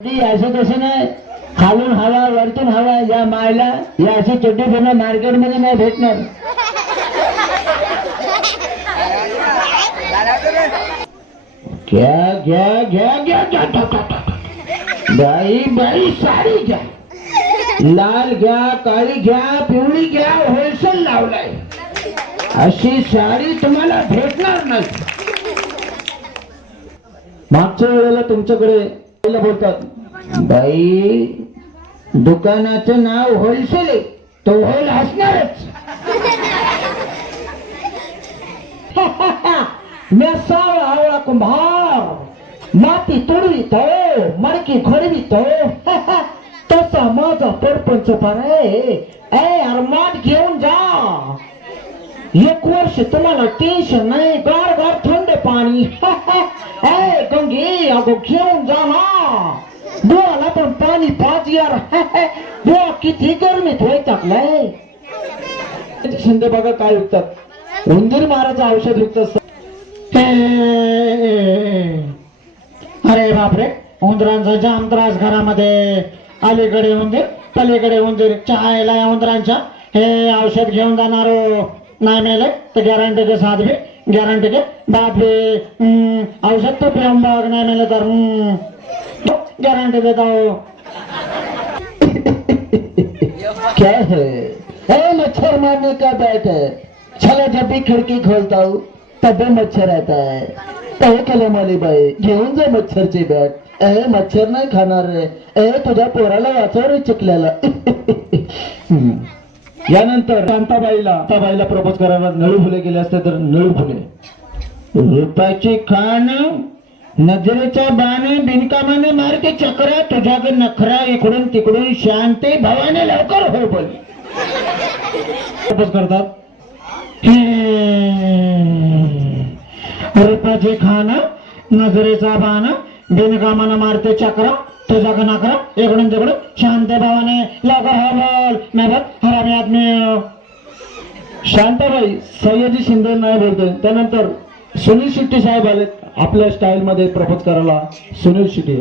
असं तसं नाही, खालून हवा वरतून हवा. या मायला या अशी चड्डी पुन्हा मार्केटमध्ये नाही भेटणार. घ्या घ्या घ्या घ्या घ्या. बाई बाई साडी घ्या, लाल घ्या, काळी घ्या, पिवळी घ्या, होलसेल लावलाय. अशी साडी तुम्हाला भेटणार नाही. मागच्या वेळेला तुमच्याकडे बोलतात, बाई दुकानाचं नाव होलसेल आहे, तो होल असणारच. मेसाळ आवळा कुंभार माती तुडवितो, मडकी घडवितो. तसा माझा परपंच आहे. अरमाट घेऊन जा, एक वर्ष तुम्हाला टेन्शन नाही, गार गार थंड पाणी. गंगे अगो घेऊन जा ना, डोळ्याला पण पाणी पाच यार. डोळा किती गरमीत होय टाकलाय. शिंदे बघा काय विकतात, उंदीर मारायचं औषध विकतात. अरे बापरे, उंदरांचा जाम त्रास घरामध्ये. अलीकडे उंदीर पलीकडे उंदीर, चहायला या उंदरांच्या. हे औषध घेऊन जाणार नाही मेले तर गॅरंटी के साथ भी, गॅरंटी के बाद भी. औषध तो पिऊन बघ, नाही मेले तर गारंटी देता हूँ. क्या है मच्छर मारने का बैट है. चलो जब भी खिड़की खोलता हूँ तब भी मच्छर आता है. कलम वाली बाई घेऊन जा मच्छरची बॅट. मच्छर नाही खाणार रे. तुझ्या पोराला वाचव रे चिकल्याला. यानंतर शांताबाईला प्रपोज करायला नळू फुले गेले असते तर नळू फुले. रुपाची खाण नजरेच्या बाणे बिनकामाने मारते चक्रा, तुझ्याकडे नखरा इकडून तिकडून. शांती भावाने लवकर हो बोल. प्रपोज करतात. रुपाची खाण नजरेचा बाण बिनकामाने मारते चक्रा, तुझ्याकडे नखरा इकडून तिकडून. शांती भावाने लवकर हो बोल. मैं बहुत हरामी आदमी. शांताबाई सयाजी शिंदे नाही बोलते. त्यानंतर सुनील शेट्टी साहेब आले आपल्या स्टाईल मध्ये प्रपोज करायला. सुनील शेट्टी.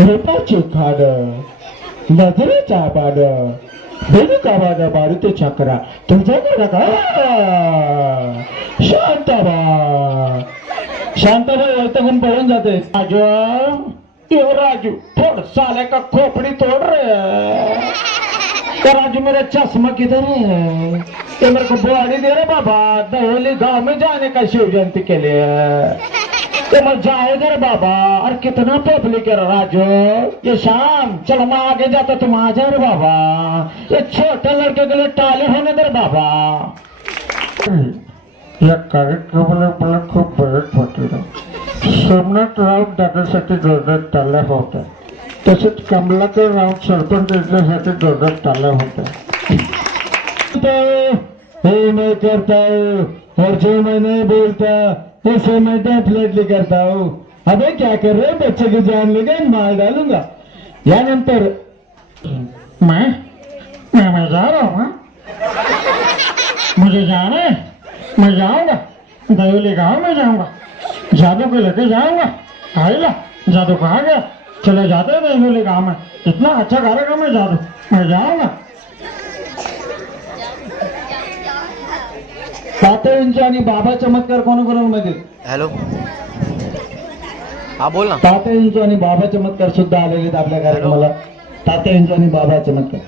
रुपाची खाड नजरेचा बाड बिनकामाने मारते चक्रा, तुझ्याकडे नखरा. शांताबाई वैतागून पळून जाते. राजू थोड़ साले का खोपड़ी तोड़ रहे. राजू मेरा चश्मा किधर है? ये मेरे को बुआड़ी दे रहे बाबा. दहोली गांव में जाने का शिव जयंती के लिए. तो मैं जाएगा रे बाबा. और कितना पब्लिक है राजू. ये शाम चलो मैं आगे जाता, तुम आ जा रे बाबा. ये छोटे लड़के के लिए टाले होने दे बाबा. या कार्यक्रमाला मला खूप बरं वाटलं. सोमनाथ राऊत दादासाठी जोरदार टाळ्या होत्या, तसेच कमलाकर राऊत सरपंच यांच्यासाठी जोरदार टाळ्या होत्या. हे मैं करता हूँ और जो मैं नहीं बोलता उसे मैं डेफिनेटली करता हूँ. अबे क्या कर रहे बच्चे की जान लेके मार डालूंगा. यानंतर मैं जा रहा हूँ. मुझे जाना है, मैं जाऊंगा. दयोली गाँव में जाऊंगा, जादू को लेके जाऊंगा. आइला जादू कहाँ गया? चले जाते हैं दयोली गाँव में. इतना अच्छा कार्यक्रम है जादू, मैं जाऊंगा. तात्यांचे आणि बाबा चमत्कार कोणाकोणाला माहिती? हॅलो, हा बोल ना. तात्यांचे आणि बाबा चमत्कार सुद्धा आलेले आहेत आपल्या कार्यक्रमाला. तात्यांचे आणि बाबा चमत्कार.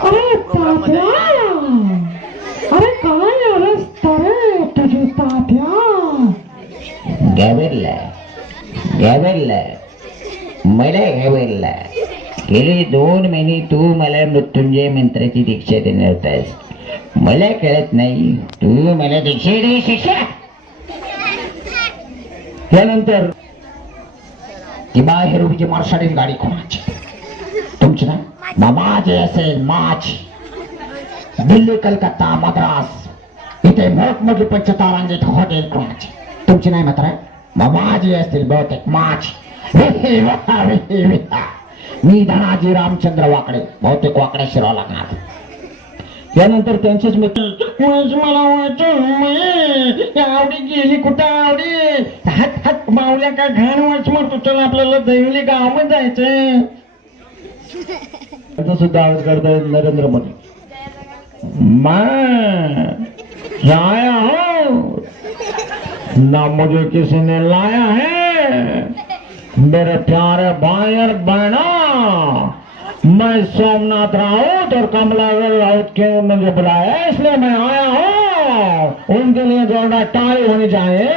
अरे तात्या, अरे काय अवस्था रे तुझी तात्या. घाबरला मला घाबरला. गेले 2 महिने तू मला मृत्युंजय मंत्राची दीक्षा देणार होतास. मला कळत नाही, तू मला दीक्षा दे शिक्षा. त्यानंतर ती बाहेर मर्सिडीज गाडी कोणाची? तुमची ना माझी असेल. माझी दिल्ली, कलकत्ता, मद्रास इथे मोठमोठी पंचतारांकित हॉटेल कोणाची? तुमची नाही मात्र माझी असतील बहुतेक. माझी. मी धनाजी रामचंद्र वाकडे, बहुतेक वाकडे शिराव लागणार. यानंतर त्यांचेच मित्र मला आवडी गेली कुठं आवडी हात हात मावल्या का घाण वाच म्हणतो चल आपल्याला दैवली गावामध्ये जायचंय. त्याचा सुद्धा आवाज करताय नरेंद्र मोदी. मैं आया हूँ ना मुझे किसी ने लाया है मेरे प्यारे भाई और बहना. मैं सोमनाथ राउत और कमलावर राउत के मुझे बुलाया है इसलिए मैं आया हूँ. उनके लिए जोरदार ताली होनी चाहिए.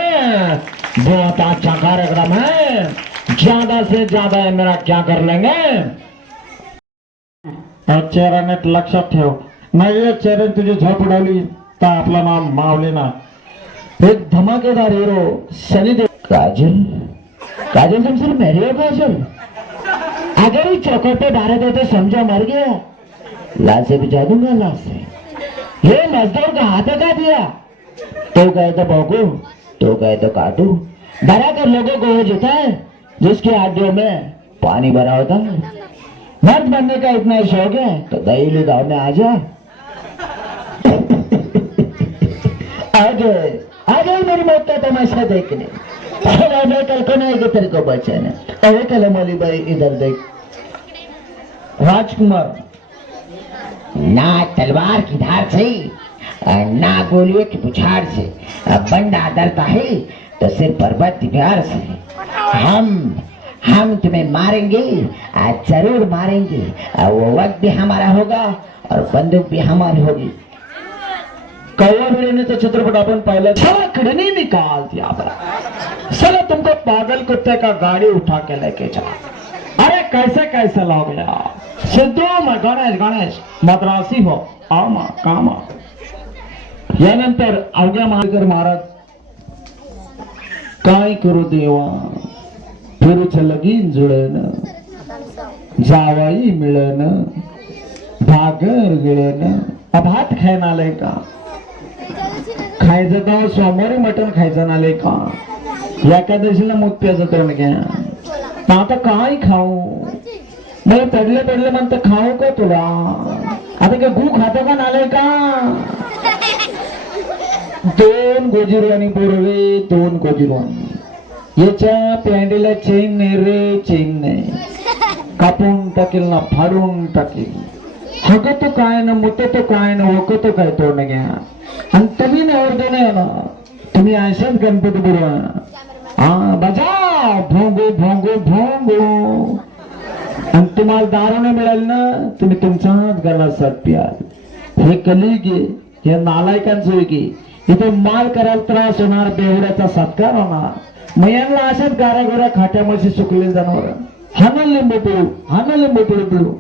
बहुत अच्छा कार्यक्रम है. ज्यादा से ज्यादा है मेरा क्या कर लेंगे. चेहरा नीट लक्षात ठेव नाही चेहऱ्याने तुझी झोप उडवली तर आपलं नाम मावले ना. एक धमाकेदार हीरो सनी देओल. काजल काजल तुम सिर्फ मेरी हो काजल. अगर ही चौकट पे भारत है तो समझा मर गया. लाश से बिछा दूंगा लाश से. ये मजदूर का हाथ का दिया तो कहे तो भोंकू तो कहे तो काटू. भरा कर लोगों को वो जीता है जिसकी हड्डियों में पानी भरा होता है. मर्द बनने का इतना ही शौक है तो दैवली गांव में आ जा. आ गई मेरी मौत का तमाशा देखने. मैं कल को नहीं तेरे को बचाने. अरे कल मोली भाई इधर देख. राजकुमार ना तलवार की धार से ना गोलियों की पुछाड़ से बंदा डरता है तो सिर्फ पर्वत प्यार से. हम तुम्हें मारेंगे जरूर मारेंगे. वो वक्त भी हमारा होगा और बंदूक भी हमारी होगी. कौवा मिळवण्याचा चित्रपट आपण पाहिला. खड़नी निकाल दिया बड़ा. चलो तुमको पागल कुत्ते का गाड़ी उठा के लेके चला. अरे कैसे कैसे लोग यार. सिद्धू मैं गणेश गणेश मद्रासी हो आमा कामा. यानंतर अवघ्या महादेकर महाराज. काय करू देवा फिरूच लगीन जुळेन जावाई मिळेन भागर गिळेन. भात खायला आलंय का खायचं तर सोमवारी मटण खायचं नाले का. एकादशीला मुत्याचं तोंड घ्या. आता काय खाऊ मला पडले पडले म्हणतं खाऊ का तुला. आता काय गू खातो का नाले का. 2 गोजीरवाणी बोरवे 2 गोजीरवाणी. याच्या पॅन्डीला चेन नाही रे चेन नाही. कापून टाकेल ना फाडून टाकेल. हगतो काय ना मुततो काय ना ओकतो काय तोंड घ्या. आणि तुम्ही नवरतो नाही ना तुम्ही अशाच गणपती बुडवा. हा बजा भोंगो भोंगो भोंगो. आणि तुम्हाला दारू नाही मिळाली ना तुम्ही तुमचाच गलासात प्याल. हे कलिगे हे नालायकांचं की इथे माल करायला त्रास होणार बेवड्याचा सत्कार होणार. मग यांना अशाच गाऱ्या गोऱ्या खाट्यामध्ये सुकले जनावर. हाना लिंबू पिळू हाना लिंबू पिळू पिळू.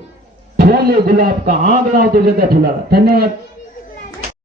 फुले गुलाब का आग लाव तुझ्या त्या फुलाला. धन्यवाद.